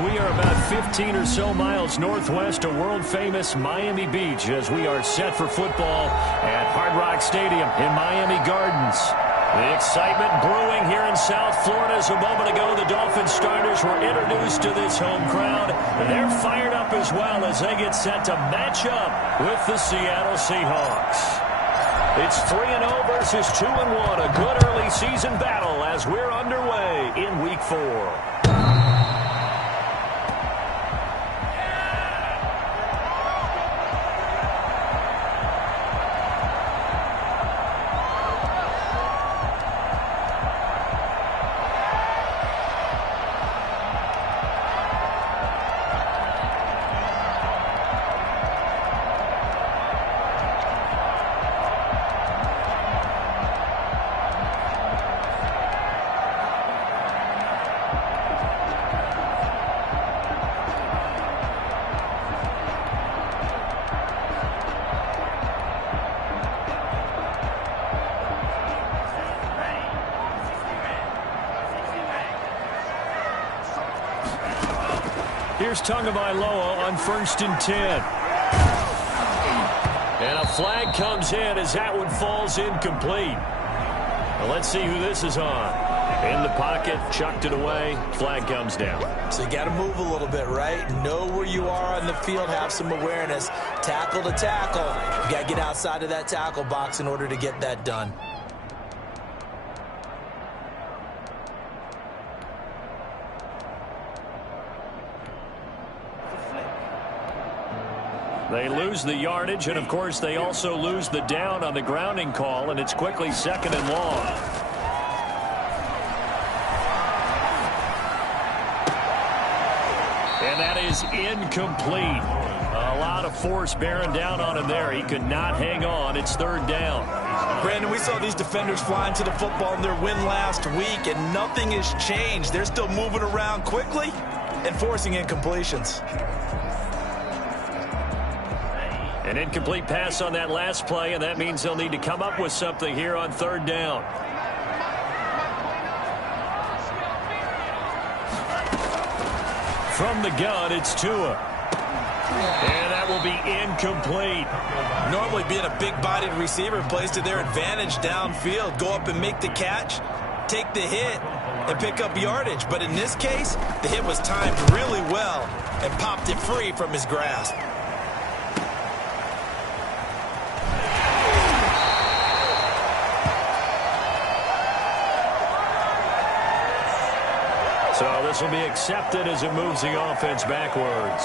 We are about 15 or so miles northwest of world-famous Miami Beach as we are set for football at Hard Rock Stadium in Miami Gardens. The excitement brewing here in South Florida as a moment ago the Dolphins starters were introduced to this home crowd. They're fired up as well as they get set to match up with the Seattle Seahawks. It's 3-0 versus 2-1, a good early season battle as we're underway in Week 4. Here's Tagovailoa on 1st and 10. And a flag comes in as that one falls incomplete. Well, let's see who this is on. In the pocket, chucked it away, flag comes down. So you got to move a little bit, right? Know where you are on the field, have some awareness. Tackle to tackle. You got to get outside of that tackle box in order to get that done. They lose the yardage, and of course they also lose the down on the grounding call, and it's quickly 2nd and long. And that is incomplete. A lot of force bearing down on him there. He could not hang on. It's 3rd down. Brandon, we saw these defenders flying to the football in their win last week, and nothing has changed. They're still moving around quickly and forcing incompletions. An incomplete pass on that last play, and that means they'll need to come up with something here on 3rd down. From the gun, it's Tua. And that will be incomplete. Normally being a big-bodied receiver plays to their advantage downfield. Go up and make the catch, take the hit, and pick up yardage. But in this case, the hit was timed really well and popped it free from his grasp. So this will be accepted as it moves the offense backwards.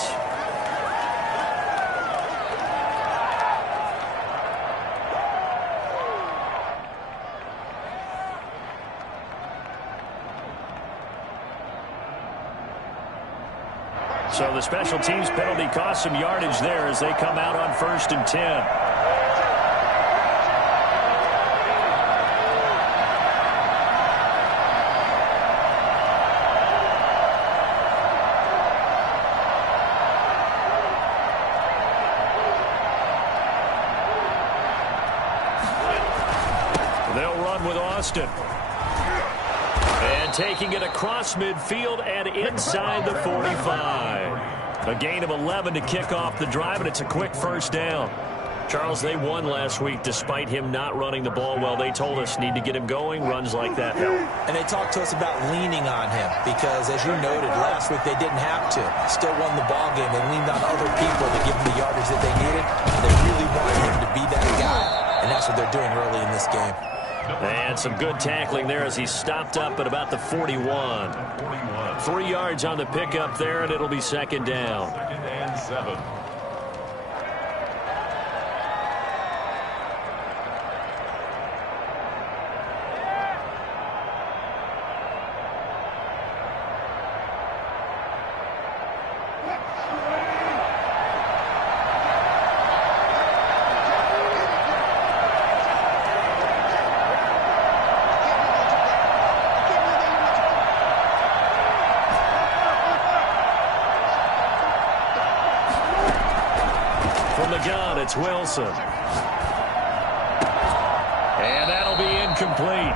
So the special teams penalty cost some yardage there as they come out on 1st and 10. And taking it across midfield and inside the 45. A gain of 11 to kick off the drive, and it's a quick 1st down. Charles, they won last week despite him not running the ball well. They told us need to get him going. Runs like that help. And they talked to us about leaning on him because, as you noted, last week they didn't have to. Still won the ball game. They leaned on other people to give them the yardage that they needed. And they really wanted him to be that guy. And that's what they're doing early in this game. And some good tackling there as he stopped up at about the 41. 3 yards on the pickup there, and it'll be 2nd down. 2nd and 7. It's Wilson. And that'll be incomplete.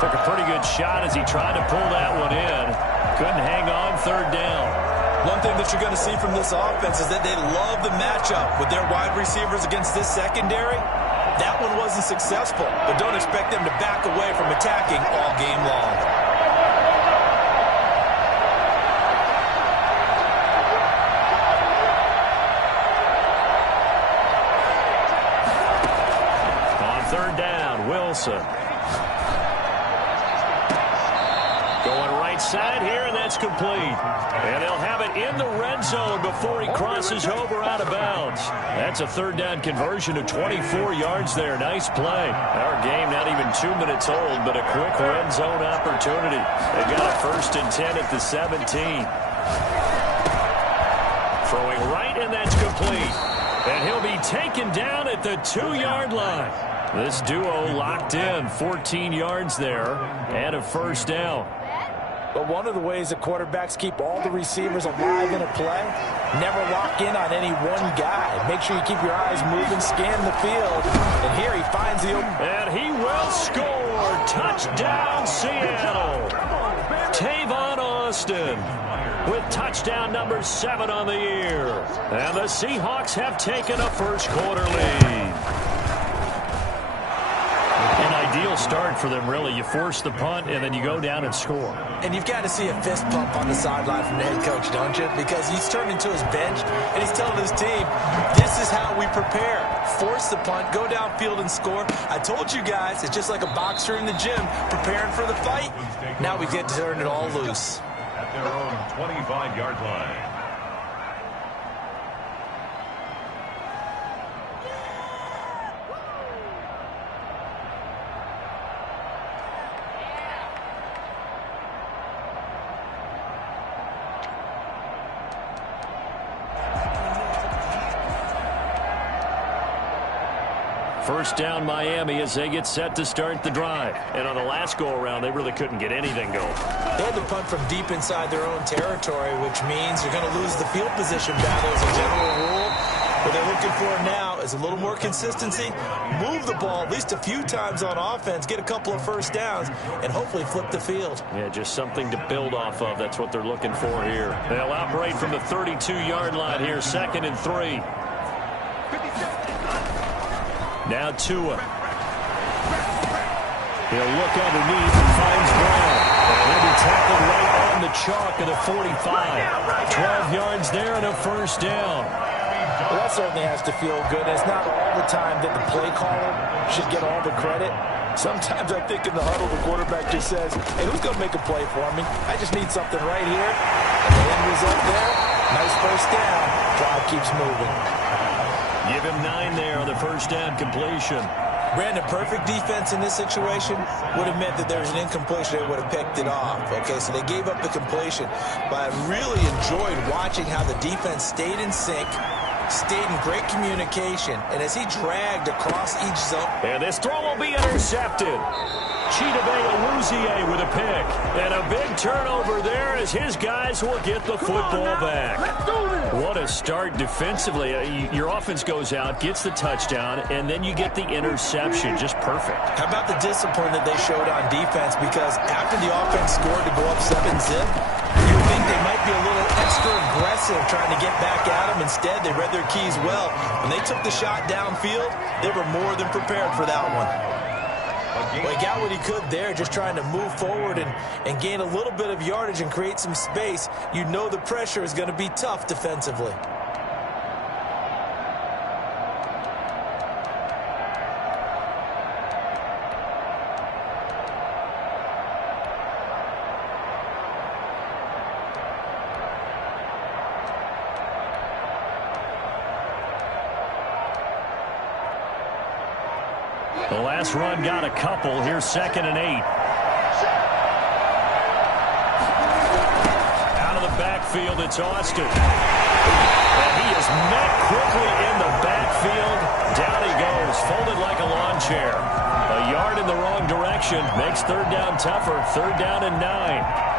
Took a pretty good shot as he tried to pull that one in. Couldn't hang on 3rd down. One thing that you're going to see from this offense is that they love the matchup with their wide receivers against this secondary. That one wasn't successful, but don't expect them to back away from attacking all game long. On third down, Wilson. Going right side here, and that's complete. And they'll have it in the red zone before he crosses over out of bounds. That's a third down conversion of 24 yards there. Nice play. Our game not even 2 minutes old, but a quick red zone opportunity. They've got a 1st and 10 at the 17. Throwing right, and that's complete. And he'll be taken down at the 2-yard line. This duo locked in, 14 yards there, and a 1st down. But one of the ways that quarterbacks keep all the receivers alive in a play, never lock in on any one guy. Make sure you keep your eyes moving, scan the field. And here he finds the open. And he will score. Touchdown, Seattle. Tavon Austin with touchdown number 7 on the year. And the Seahawks have taken a first-quarter lead. An ideal start for them, really. You force the punt, and then you go down and score. And you've got to see a fist pump on the sideline from the head coach, don't you? Because he's turned into his bench, and he's telling his team, this is how we prepare. Force the punt, go downfield and score. I told you guys, it's just like a boxer in the gym preparing for the fight. Now we get to turn it all loose. At their own 25-yard line. First down, Miami, as they get set to start the drive. And on the last go-around, they really couldn't get anything going. They had to punt from deep inside their own territory, which means you're going to lose the field position battle as a general rule. What they're looking for now is a little more consistency, move the ball at least a few times on offense, get a couple of first downs, and hopefully flip the field. Yeah, just something to build off of. That's what they're looking for here. They'll operate from the 32-yard line here, 2nd and 3. Now Tua. He'll look underneath and finds Brown. And he'll be tackled right on the chalk of the 45. 12 yards there and a first down. Well, that certainly has to feel good. It's not all the time that the play caller should get all the credit. Sometimes I think in the huddle, the quarterback just says, hey, who's going to make a play for me? I just need something right here. And the end result there, nice first down. Drive keeps moving. Give him 9 there on the first down completion. Brandon, perfect defense in this situation would have meant that there was an incompletion. They would have picked it off. Okay, so they gave up the completion. But I really enjoyed watching how the defense stayed in sync, stayed in great communication, and as he dragged across each zone. And this throw will be intercepted. Chidobe Awuzie with a pick. And a big turnover there as his guys will get the football back. What a start defensively. Your offense goes out, gets the touchdown, and then you get the interception. Just perfect. How about the discipline that they showed on defense? Because after the offense scored to go up 7-zip, you think they might be a little extra aggressive trying to get back at them. Instead, they read their keys well. When they took the shot downfield, they were more than prepared for that one. Well, he got what he could there, just trying to move forward and gain a little bit of yardage and create some space. You know the pressure is going to be tough defensively. The last run got a couple. Here's 2nd and 8. Out of the backfield, it's Austin. And he is met quickly in the backfield. Down he goes, folded like a lawn chair. A yard in the wrong direction makes third down tougher. 3rd down and 9.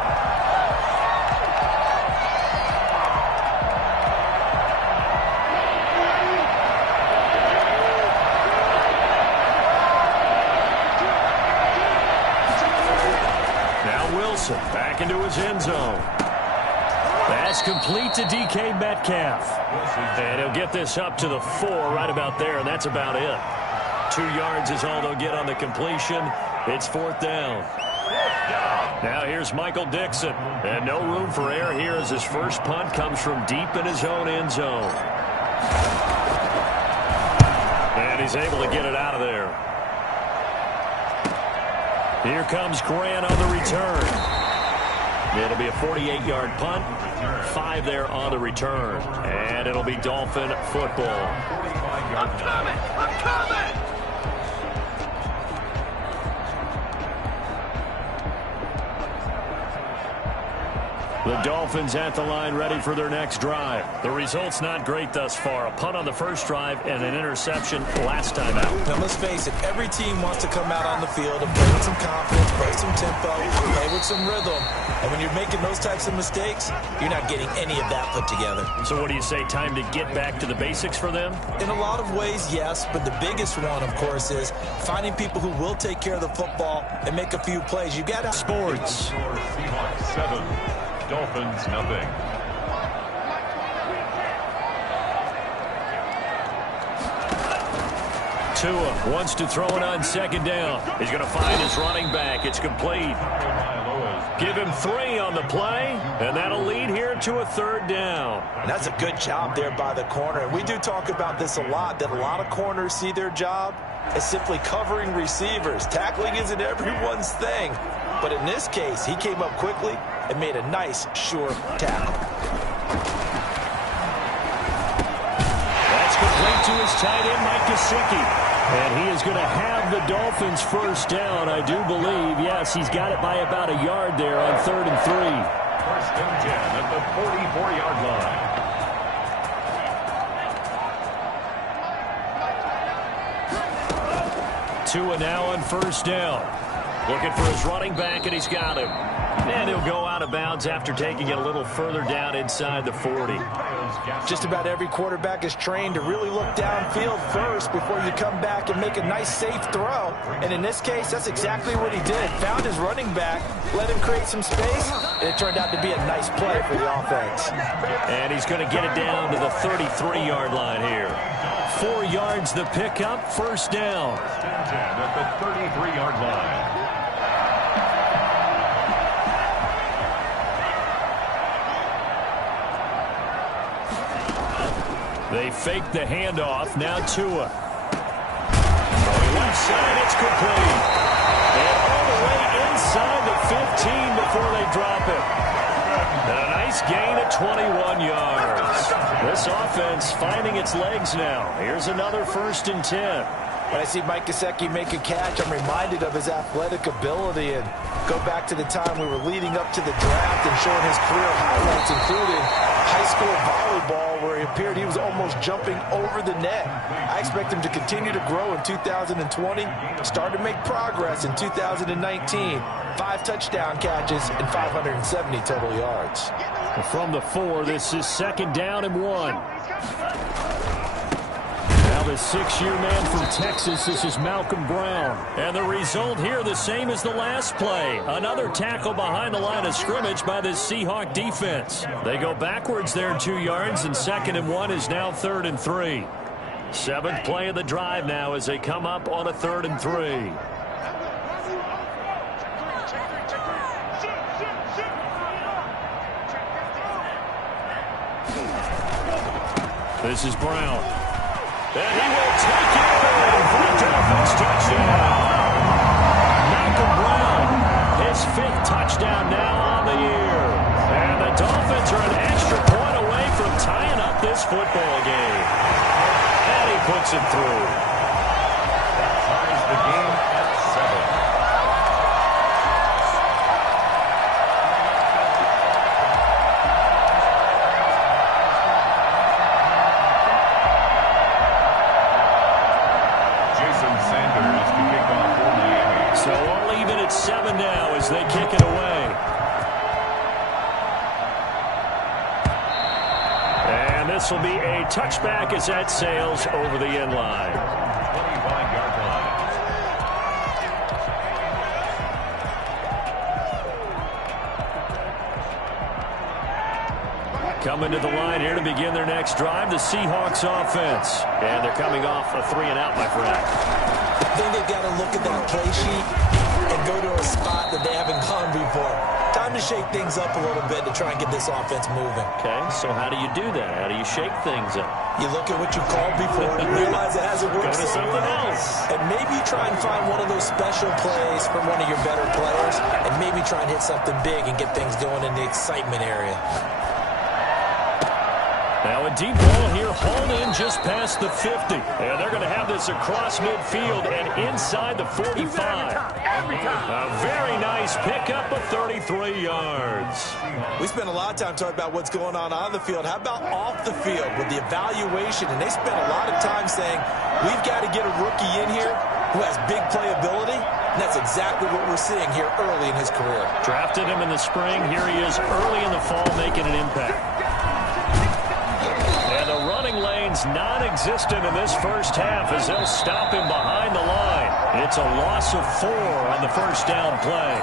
Back into his end zone. Pass Pass complete to DK Metcalf. And he'll get this up to the 4 right about there, and that's about it. 2 yards is all they'll get on the completion. It's 4th down. Now here's Michael Dixon. And no room for error here as his first punt comes from deep in his own end zone. And he's able to get it out of there. Here comes Grant on the return. It'll be a 48-yard punt. 5 there on the return. And it'll be Dolphin football. I'm coming! I'm coming! The Dolphins at the line ready for their next drive. The result's not great thus far. A punt on the first drive and an interception last time out. Now, let's face it, every team wants to come out on the field and play with some confidence, play some tempo, play with some rhythm. And when you're making those types of mistakes, you're not getting any of that put together. So what do you say, time to get back to the basics for them? In a lot of ways, yes, but the biggest one, of course, is finding people who will take care of the football and make a few plays. You got to... Sports. Seahawks 7, Dolphins nothing. Tua wants to throw it on 2nd down. He's going to find his running back. It's complete. Give him 3 on the play, and that'll lead here to a 3rd down. And that's a good job there by the corner. And we do talk about this a lot, that a lot of corners see their job as simply covering receivers. Tackling isn't everyone's thing. But in this case, he came up quickly and made a nice, sure tackle. That's complete to his tight end, Mike Gesicki. And he is going to have the Dolphins first down, I do believe. Yes, he's got it by about a yard there on 3rd and 3. 1st and 10 at the 44-yard line. Tua now on 1st down. Looking for his running back, and he's got him. And he'll go out of bounds after taking it a little further down inside the 40. Just about every quarterback is trained to really look downfield first before you come back and make a nice, safe throw. And in this case, that's exactly what he did. Found his running back, let him create some space, and it turned out to be a nice play for the offense. And he's going to get it down to the 33-yard line here. 4 yards the pickup, 1st down. 10 at the 33-yard line. They fake the handoff. Now Tua. Left side, it's complete. And all the way inside the 15 before they drop it. And a nice gain at 21 yards. This offense finding its legs now. Here's another 1st and 10. When I see Mike Gesicki make a catch, I'm reminded of his athletic ability and go back to the time we were leading up to the draft and showing his career highlights, including high school volleyball, where he appeared he was almost jumping over the net. I expect him to continue to grow in 2020, start to make progress in 2019. 5 touchdown catches and 570 total yards. From the 4, this is 2nd down and 1. The 6-year man from Texas, this is Malcolm Brown. And the result here the same as the last play. Another tackle behind the line of scrimmage by this Seahawk defense. They go backwards there 2 yards, and 2nd and 1 is now 3rd and 3. 7th play of the drive now as they come up on a 3rd and 3. This is Brown. And he will take it for a Dolphins touchdown. Malcolm Brown, his 5th touchdown now on the year. And the Dolphins are an extra point away from tying up this football game. And he puts it through. That ties the game at 7. So all even at 7 now as they kick it away. And this will be a touchback as that sails over the end line. 25-yard line. Coming to the line here to begin their next drive, the Seahawks offense. And they're coming off a 3-and-out, my friend. I think they've got to look at that play sheet and go to a spot that they haven't gone before. Time to shake things up a little bit to try and get this offense moving. Okay, so how do you do that? How do you shake things up? You look at what you called before and realize it hasn't worked. Go to something else. And maybe try and find one of those special plays from one of your better players, and maybe try and hit something big and get things going in the excitement area. Now a deep ball here, hauled in just past the 50. And they're going to have this across midfield and inside the 45. A very nice pickup of 33 yards. We spent a lot of time talking about what's going on the field. How about off the field with the evaluation? And they spent a lot of time saying, we've got to get a rookie in here who has big playability. And that's exactly what we're seeing here early in his career. Drafted him in the spring. Here he is early in the fall making an impact. Lane's non-existent in this first half as they'll stop him behind the line. It's a loss of 4 on the first down play.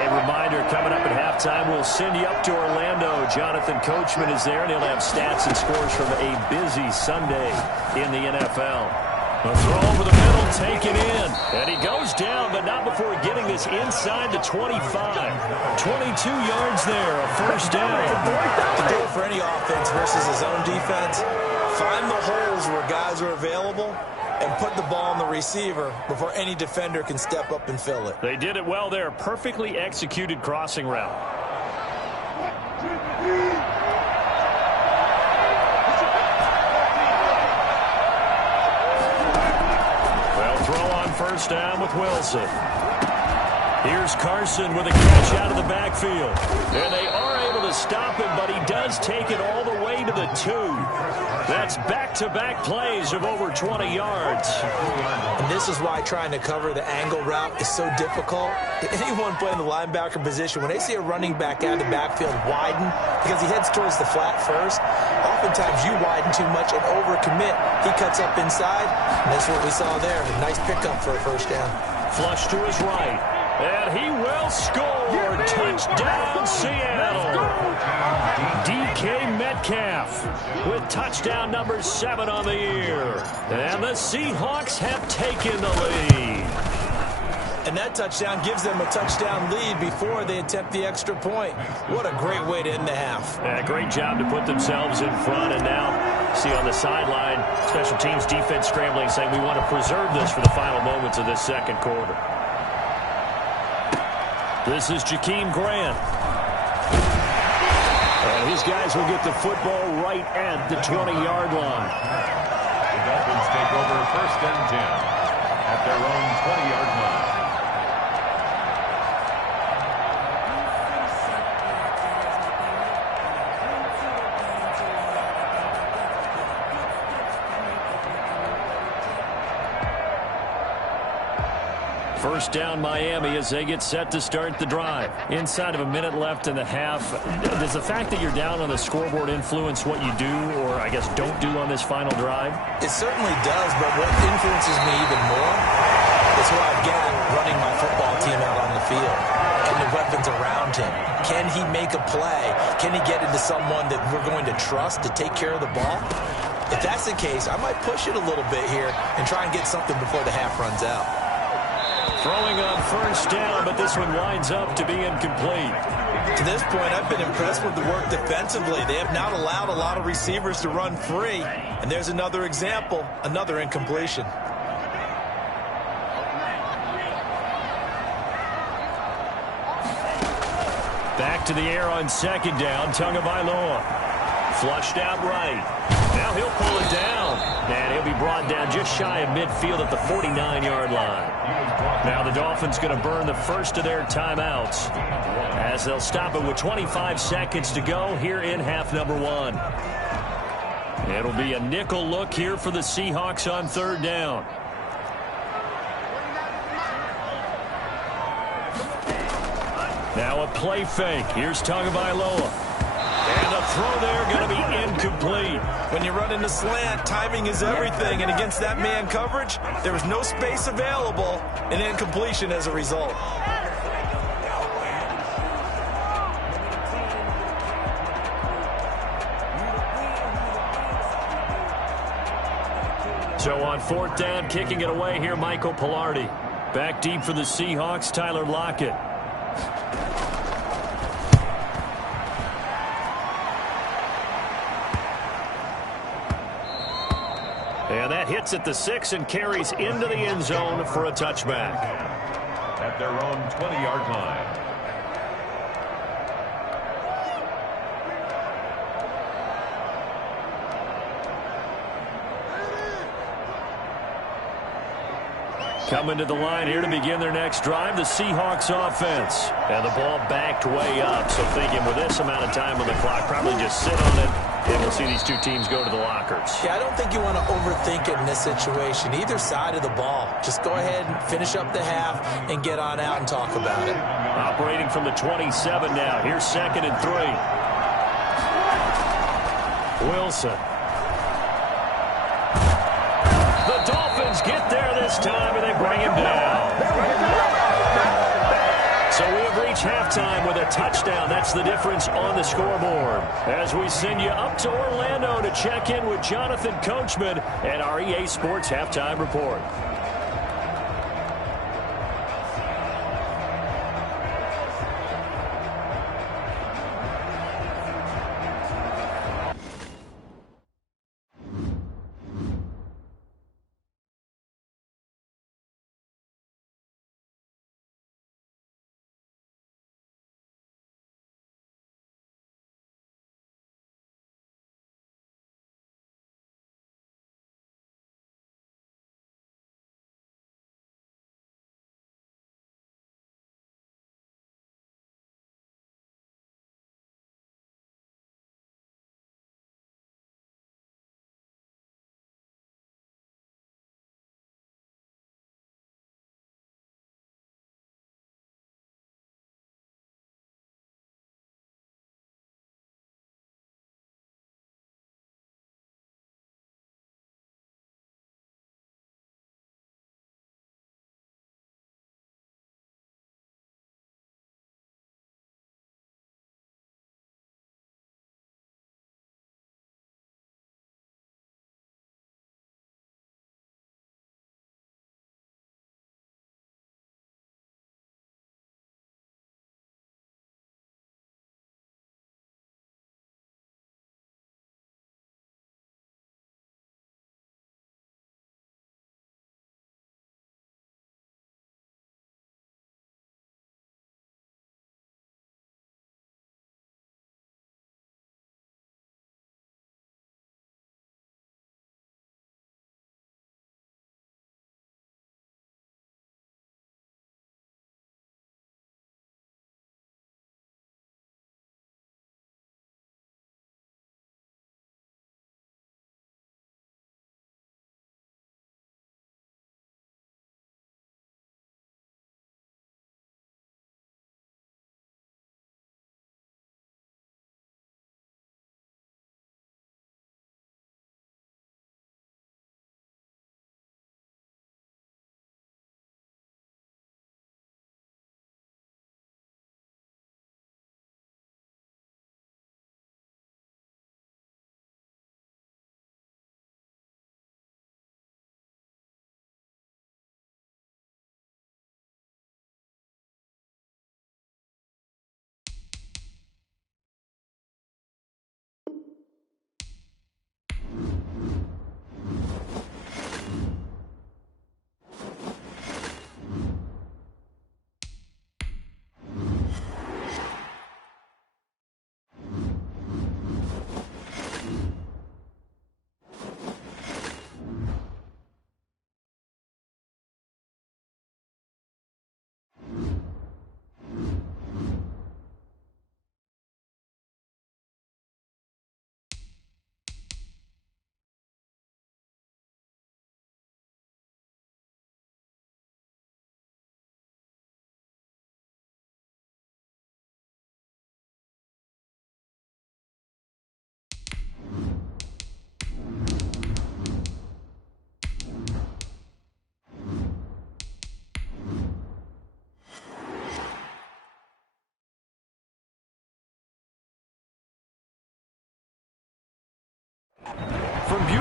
A reminder, coming up at halftime, we'll send you up to Orlando. Jonathan Coachman is there, and he'll have stats and scores from a busy Sunday in the NFL. A throw over the middle, taken in. And he goes down, but not before getting this inside the 25. 22 yards there, a first down. The goal for any offense versus his own defense, find the holes where guys are available and put the ball on the receiver before any defender can step up and fill it. They did it well there. Perfectly executed crossing route. First down with Wilson. Here's Carson with a catch out of the backfield. And they are able to stop him, but he does take it all the way to the 2. That's back-to-back plays of over 20 yards. And this is why trying to cover the angle route is so difficult. Anyone playing the linebacker position, when they see a running back out of the backfield widen, because he heads towards the flat first, oftentimes you widen too much and overcommit. He cuts up inside, and that's what we saw there. A nice pickup for a first down. Flush to his right. And he will score. Touchdown, Seattle. DK Metcalf with touchdown number 7 on the year. And the Seahawks have taken the lead. And that touchdown gives them a touchdown lead before they attempt the extra point. What a great way to end the half. Yeah, great job to put themselves in front. And now, see on the sideline, special teams defense scrambling, saying we want to preserve this for the final moments of this second quarter. This is Jakeem Grant. And his guys will get the football right at the 20-yard line. The Dolphins take over first and 10 at their own 20-yard line. First down Miami as they get set to start the drive. Inside of a minute left in the half, does the fact that you're down on the scoreboard influence what you do or, I guess, don't do on this final drive? It certainly does, but what influences me even more is who I'm getting running my football team out on the field and the weapons around him. Can he make a play? Can he get into someone that we're going to trust to take care of the ball? If that's the case, I might push it a little bit here and try and get something before the half runs out. Throwing on first down, but this one winds up to be incomplete. To this point, I've been impressed with the work defensively. They have not allowed a lot of receivers to run free. And there's another example, another incompletion. Back to the air on second down, Tagovailoa. Flushed out right. Now he'll pull it down. And he'll be brought down just shy of midfield at the 49-yard line. Now the Dolphins going to burn the first of their timeouts as they'll stop it with 25 seconds to go here in half number 1. It'll be a nickel look here for the Seahawks on third down. Now a play fake. Here's Tagovailoa. And a throw there going to be incomplete. When you run into slant, timing is everything, and against that man coverage, there was no space available, and incompletion as a result. So on 4th down, kicking it away here, Michael Palardy. Back deep for the Seahawks, Tyler Lockett. And that hits at the 6 and carries into the end zone for a touchback. At their own 20-yard line. Coming to the line here to begin their next drive, the Seahawks offense. And the ball backed way up, so thinking with this amount of time on the clock, probably just sit on it, and we'll see these two teams go to the lockers. Yeah, I don't think you want to overthink it in this situation. Either side of the ball. Just go ahead and finish up the half and get on out and talk about it. Operating from the 27 now. Here's 2nd and 3. Wilson. The Dolphins get there this time, and they bring him down. So we have reached halftime with a touchdown. That's the difference on the scoreboard. As we send you up to Orlando to check in with Jonathan Coachman at our EA Sports Halftime Report.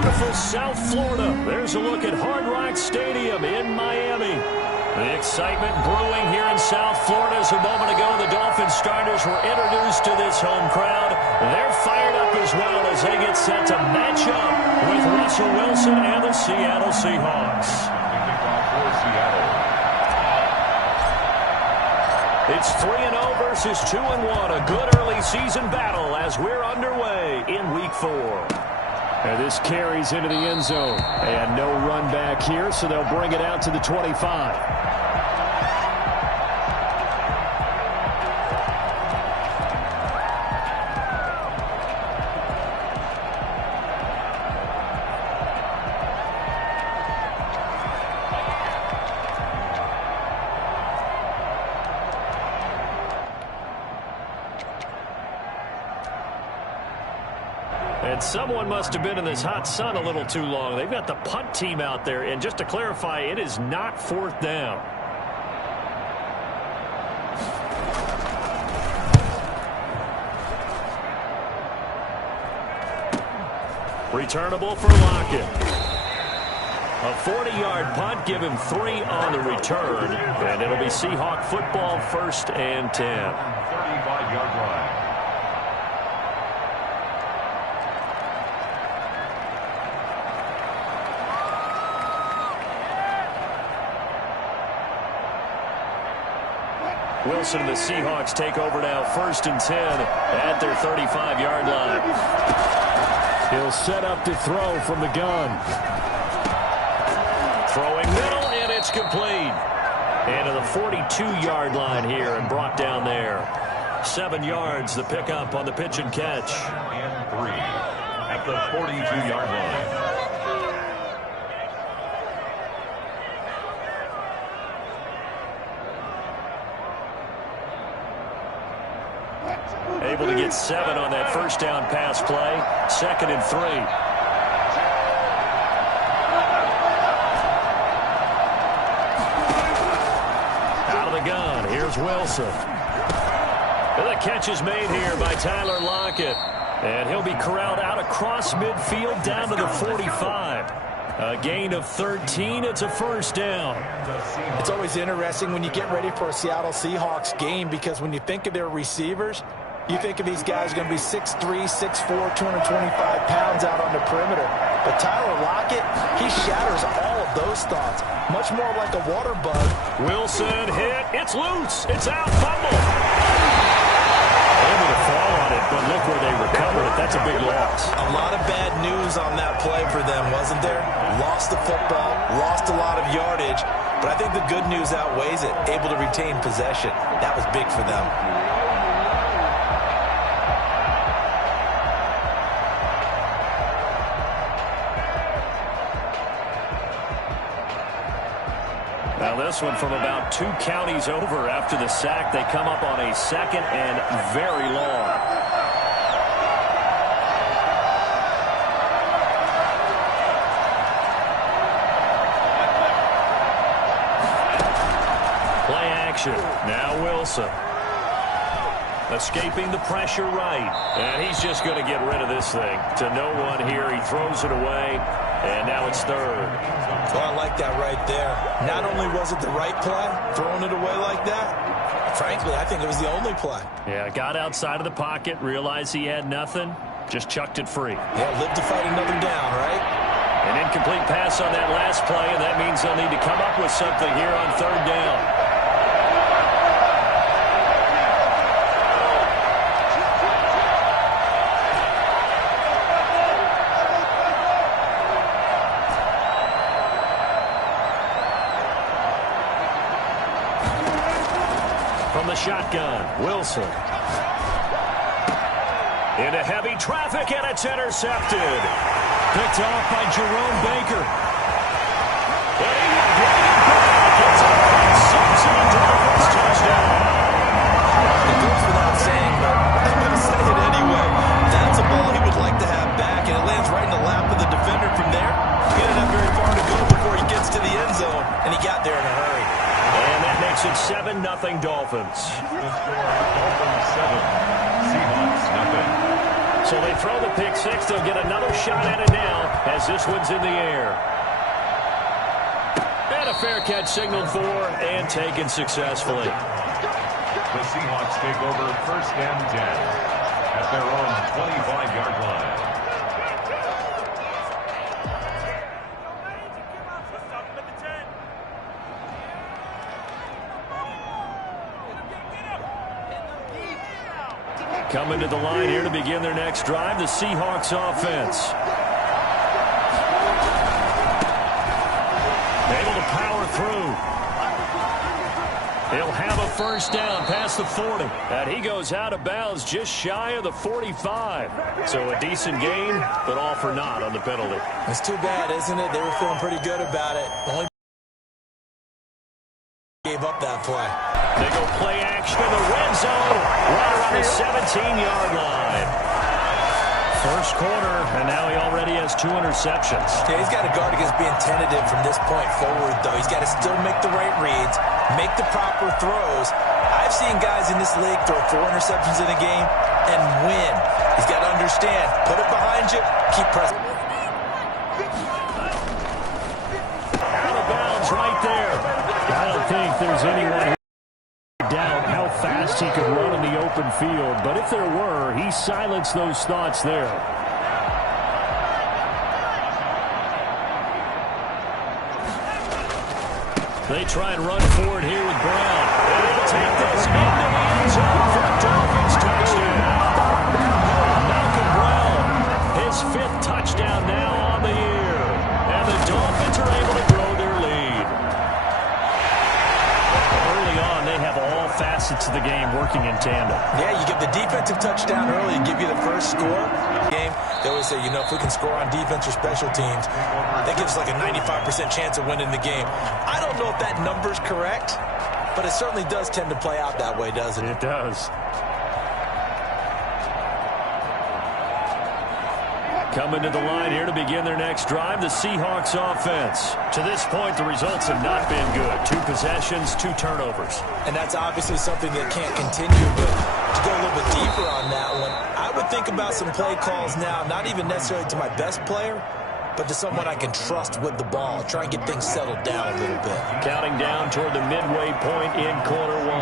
beautiful South Florida. There's a look at Hard Rock Stadium in Miami. The excitement brewing here in South Florida as a moment ago the Dolphins starters were introduced to this home crowd. They're fired up as well as they get set to match up with Russell Wilson and the Seattle Seahawks. It's 3-0 versus 2-1. A good early season battle as we're underway in Week 4. And this carries into the end zone. And no run back here, so they'll bring it out to the 25. And someone must have been in this hot sun a little too long. They've got the punt team out there. And just to clarify, it is not 4th down. Returnable for Lockett. A 40-yard punt, give him 3 on the return. And it'll be Seahawk football, 1st and 10. 35-yard line. Wilson and the Seahawks take over now, 1st and 10 at their 35-yard line. He'll set up to throw from the gun. Throwing middle, and it's complete. And to the 42-yard line here and brought down there. 7 yards, the pickup on the pitch and catch. And 3 at the 42-yard line. Able to get 7 on that 1st down pass play. 2nd and 3. Out of the gun. Here's Wilson. And the catch is made here by Tyler Lockett. And he'll be corralled out across midfield down to the 45. A gain of 13. It's a 1st down. It's always interesting when you get ready for a Seattle Seahawks game because when you think of their receivers, you think of these guys going to be 6'3", 6'4", 225 pounds out on the perimeter. But Tyler Lockett, he shatters all of those thoughts. Much more like a water bug. Wilson hit. It's loose. It's out. Fumble. Able to fall on it, but look where they recovered it. That's a big loss. A lot of bad news on that play for them, wasn't there? Lost the football, lost a lot of yardage. But I think the good news outweighs it. Able to retain possession. That was big for them. Now this one from about 2 counties over after the sack. They come up on a 2nd and very long. Play action. Now Wilson. Escaping the pressure right. And he's just going to get rid of this thing. To no one here. He throws it away. And now it's 3rd. Well, I like that right there. Not only was it the right play, throwing it away like that, frankly, I think it was the only play. Yeah, got outside of the pocket, realized he had nothing, just chucked it free. Yeah, live to fight another down, right? An incomplete pass on that last play, and that means they'll need to come up with something here on 3rd down. From the shotgun, Wilson. Into heavy traffic, and it's intercepted. Picked off by Jerome Baker. And he will bring it back. It's a big Simpson Dolphins touchdown. It goes without saying, but I'm going to say it anyway. That's a ball he would like to have back, and it lands right in the lap of the defender from there. He didn't have very far to go before he gets to the end zone, and he got there in a hurry. And that makes it 7-0 Dolphins. Dolphins 7, Seahawks nothing. So they throw the pick six. They'll get another shot at it now as this one's in the air. And a fair catch signaled for and taken successfully. The Seahawks take over 1st and 10 at their own 25-yard line. Coming to the line here to begin their next drive, the Seahawks offense. Able to power through. He'll have a first down past the 40. And he goes out of bounds just shy of the 45. So a decent gain, but all for naught on the penalty. It's too bad, isn't it? They were feeling pretty good about it. Only gave up that play. They go play action in the red zone, right around the 17-yard line. First quarter, and now he already has 2 interceptions. Yeah, he's got to guard against being tentative from this point forward, though. He's got to still make the right reads, make the proper throws. I've seen guys in this league throw 4 interceptions in a game and win. He's got to understand, put it behind you, keep pressing. Out of bounds right there. I don't think there's anyone who doubt how fast he could run in the open field, but if there were, he silenced those thoughts there. They try and run forward here with Brown. And he'll take this into the end zone for a Dolphins touchdown. Malcolm Brown, his 5th touchdown now on the year. And the Dolphins are able to grow their lead. Early on, they have all facets of the game working in tandem. Yeah, you give the defensive touchdown early and give you the first score. They always say, you know, if we can score on defense or special teams, that gives us like a 95% chance of winning the game. I don't know if that number's correct, but it certainly does tend to play out that way, doesn't it? It does. Coming to the line here to begin their next drive, the Seahawks offense. To this point, the results have not been good. 2 possessions, 2 turnovers. And that's obviously something that can't continue, but to go a little bit deeper on that one, I would think about some play calls now, not even necessarily to my best player, but to someone I can trust with the ball. Try and get things settled down a little bit. Counting down toward the midway point in quarter 1.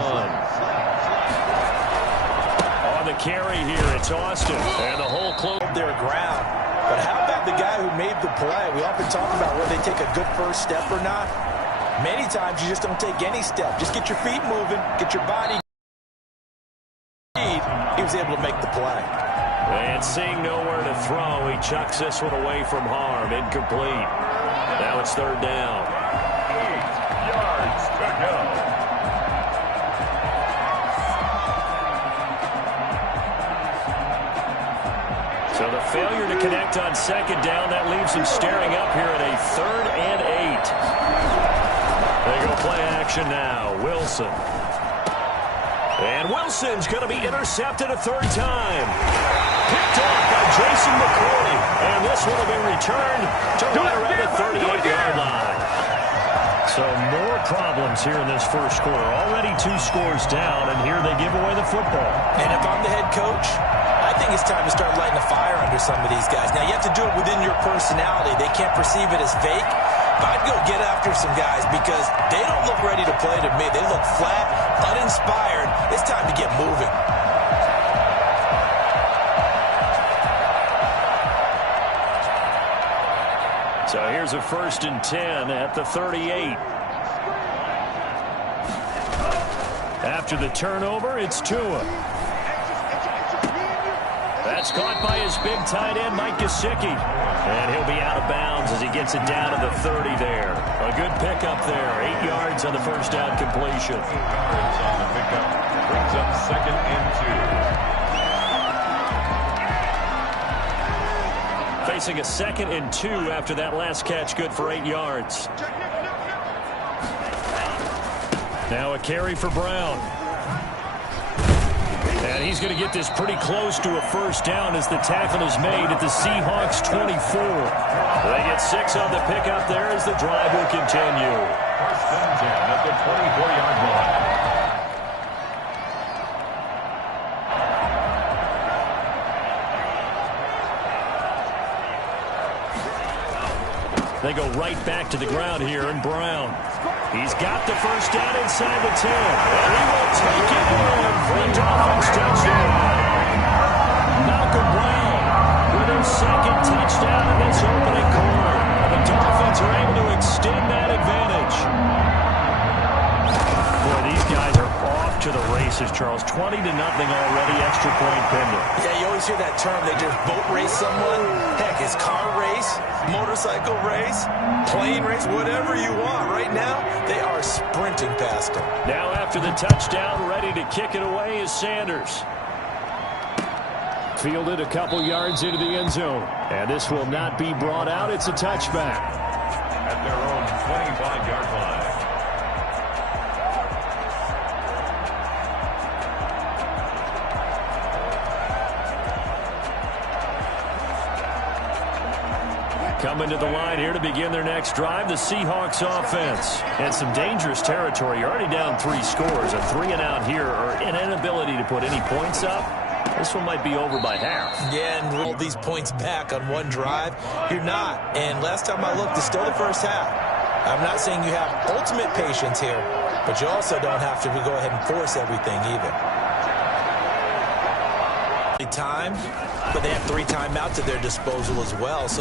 On the carry here, it's Austin. And the whole close their ground. But how about the guy who made the play? We often talk about whether they take a good first step or not. Many times you just don't take any step. Just get your feet moving, get your body. He was able to make the play. And seeing nowhere to throw, he chucks this one away from harm. Incomplete. Now it's 3rd down. 8 yards to go. So the failure to connect on 2nd down, that leaves him staring up here at a 3rd and 8. They go play action now. Wilson. And Wilson's going to be intercepted a 3rd time. Picked off by Jason McCourty. And this one will be returned to right around the 38-yard line. So more problems here in this first quarter. Already 2 scores down, and here they give away the football. And if I'm the head coach, I think it's time to start lighting a fire under some of these guys. Now, you have to do it within your personality. They can't perceive it as fake. But I'd go get after some guys because they don't look ready to play to me. They look flat, uninspired. It's time to get moving. So here's a 1st and 10 at the 38. After the turnover, it's Tua. That's caught by his big tight end, Mike Gesicki. And he'll be out of bounds as he gets it down to the 30 there. A good pickup there. 8 yards on the first down completion. 8 yards on the pickup. Brings up 2nd and 2. Facing a 2nd and 2 after that last catch. Good for 8 yards. Now a carry for Brown. And he's going to get this pretty close to a first down as the tackle is made at the Seahawks 24. They get 6 on the pickup there as the drive will continue. 1st and 10 at the 24-yard line. They go right back to the ground here in Brown. He's got the first down inside the 10. And he will take it in for the Dolphins touchdown. Malcolm Brown with his second touchdown in this opening quarter. And the Dolphins are able to extend that advantage. Boy, these guys are off to the races, Charles. 20-0 already, extra point pending. Yeah, you always hear that term. They just boat race someone. Heck, it's car race, motorcycle race, plane race, whatever you want. Right now, they are sprinting past them. Now after the touchdown, ready to kick it away is Sanders. Fielded a couple yards into the end zone. And this will not be brought out. It's a touchback. At their own 25-yard line. Coming to the line here to begin their next drive, the Seahawks offense. And some dangerous territory. You're already down 3 scores. A 3-and-out here, or an inability to put any points up. This one might be over by half. Yeah, and roll these points back on one drive. You're not. And last time I looked, it's still the first half. I'm not saying you have ultimate patience here, but you also don't have to go ahead and force everything either. Time, but they have 3 timeouts at their disposal as well. So